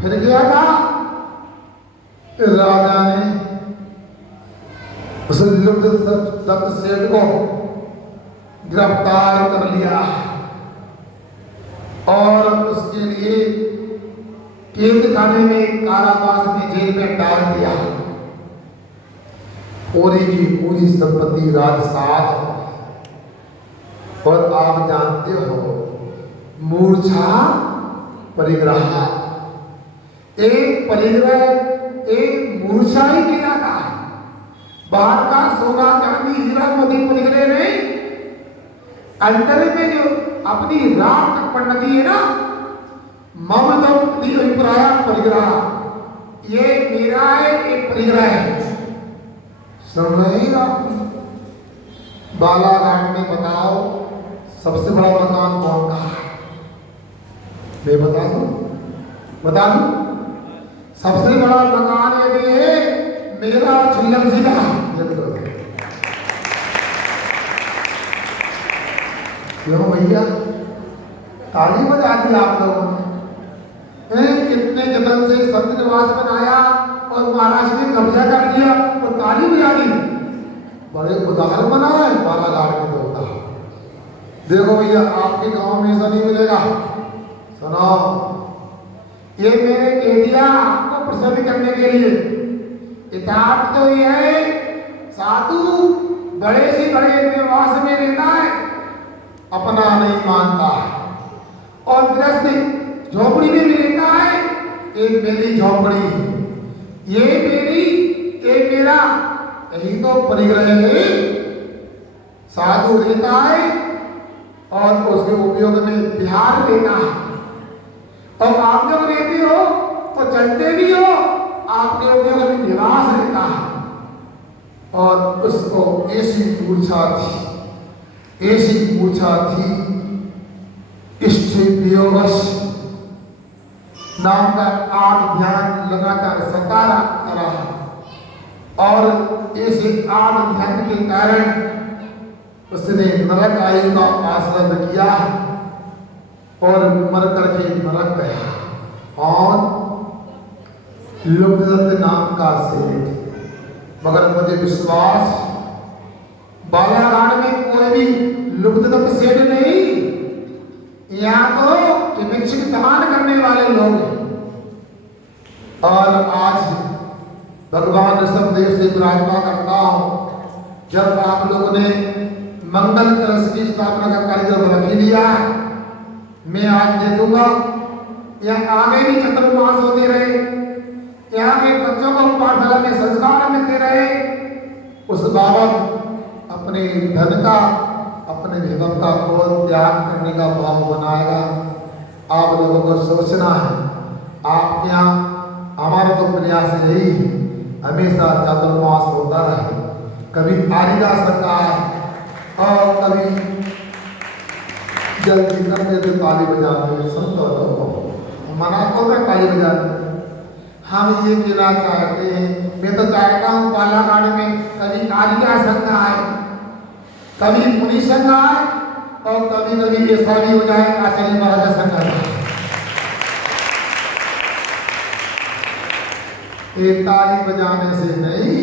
फिर क्या था, राजा ने उस लुब्ध दत्त सेठ को गिरफ्तार कर लिया और उसके लिए कैद खाने में, कारावास में, जेल में डाल दिया। पूरी की पूरी संपत्ति राजसात। और आप जानते हो मूर्छा परिग्रह, एक परिग्रह एक मूर्छा ही गिराता है। बाहर का सोना चांदी हीरा मोती परिग्रह नहीं, अंदर में जो अपनी रात तक पड़ती है ना, ममदम अभिप्राय परिग्रह, ये मेरा है, एक परिग्रह है। सुन रहे हैं आप? बालाघाट में बताओ सबसे बड़ा मकान कौन का है? मैं बता दूं? सबसे बड़ा मकान यदि है मेरा झुल्लर जी का। क्यों भैया ताली बजा दी आप लोगों ने? कितने जतन से संत निवास बनाया और महाराष्ट्र में कब्जा कर लिया और ताली बजा दी। बड़े उदाहरण बना है बालाघाट में होता। देखो भैया आपके गांव में ऐसा नहीं मिलेगा। सुनो, ये मैंने कह दिया आपको प्रसन्न करने के लिए। इताअत तो ये है, साधु बड़े से बड़े निवास में रहता है, अपना नहीं मानता है, और गृहस्थ झोपड़ी में भी रहता है। एक मेरी झोपड़ी, ये मेरी, एक मेरा, यही तो परिग्रह है। साधु रहता है और उसके उपयोग में बिहार देता है, और आप जब रहते हो तो चलते भी हो, आपके उपयोग में निवास रहता है। और उसको ऐसी मूर्छा थी, इष्ट वियोगश नाम का 8 ध्यान लगातार सता रहा, और ऐसे 8 ध्यान के कारण उसने नरक आयु का आश्रय किया और मर करके नरक गया। और लुब्ध दत्त नाम का सेठ, मगर मुझे विश्वास बालाघाट में कोई भी लुप्त सेठ नहीं, यहाँ तो भिक्षुक दान करने वाले लोग हैं। और आज भगवान ऋषभदेव से प्रार्थना करता हूँ, जब आप लोगों ने मंगल कलश की स्थापना का कार्यक्रम रख लिया है, मैं आज देखूंगा यहाँ आगे भी चतुर्मास होते रहे, यहाँ के बच्चों को पाठशाला में संस्कार मिलते रहे। उस बाबत अपने धन का, अपने जीवन का को त्याग करने का भाव बनाएगा। आप लोगों को सोचना है, आपके यहाँ हमारा तो प्रयास यही है, हमेशा चातुर्मास होता रहे। कभी आरिगा सरकार और कभी जल्दी करते थे ताली बजाते, समझो लोगों मना तो मैं ताली बजाते। हम ये कहना चाहते हैं, मैं तो चाहता हूँ बालाघाट में कभी आरिगा संघ आए, कभी मुनि संघ आए, और कभी कभी ऐसा भी हो जाए आचार्य महाराज संघ आए। ये ताली बजाने से नहीं,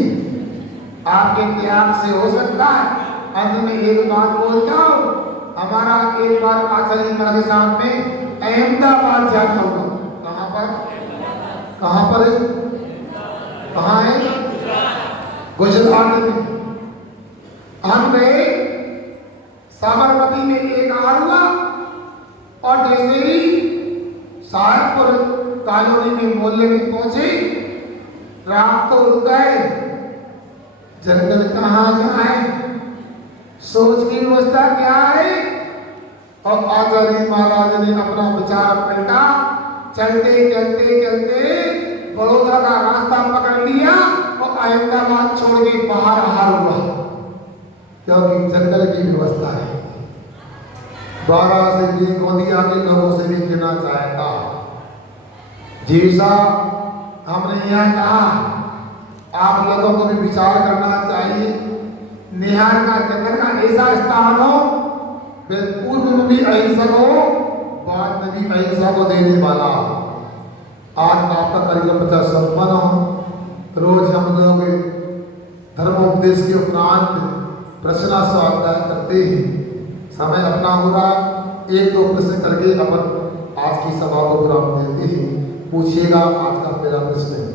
आपके त्याग से हो सकता है। अंत में एक बात बोलता हूँ, हमारा एक बार आचार्य महाराज के साथ में अहमदाबाद जाना होगा। कहाँ पर? कहाँ पर है? कहाँ है? गुजरात में। हम गए, साबरमती में एक हार हुआ, और जैसे ही साहेबपुर कॉलोनी में मोहल्ले में पहुंचे, रात तो उड़ गए, जंगल कहाँ जाए, सोच की व्यवस्था क्या है। और आचार्य महाराज ने अपना विचार पलटा, चलते चलते चलते बड़ौदा का रास्ता पकड़ लिया और अहमदाबाद छोड़ के बाहर हार हुआ, क्योंकि जंगल की व्यवस्था है। द्वारा से ये गोंदिया के लोगों से भी कहना चाहता, जी साहब हमने यहाँ कहा, आप लोगों को भी विचार करना चाहिए। निहार का जंगल का ऐसा स्थान हो, पूर्व में भी अहिंसक हो, बाद में भी अहिंसा को देने वाला। आज आपका कार्यक्रम 50 संपन्न हो। रोज हम लोग धर्मोपदेश के उपरांत प्रश्न स्वाध्याय करते हैं। समय अपना हो रहा, एक दो प्रश्न करके अपन आज की सभा को विराम देते हैं। पूछिएगा, आज का पहला प्रश्न है।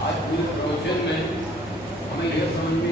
आज पूरे प्रवचन में हमें यह समझ में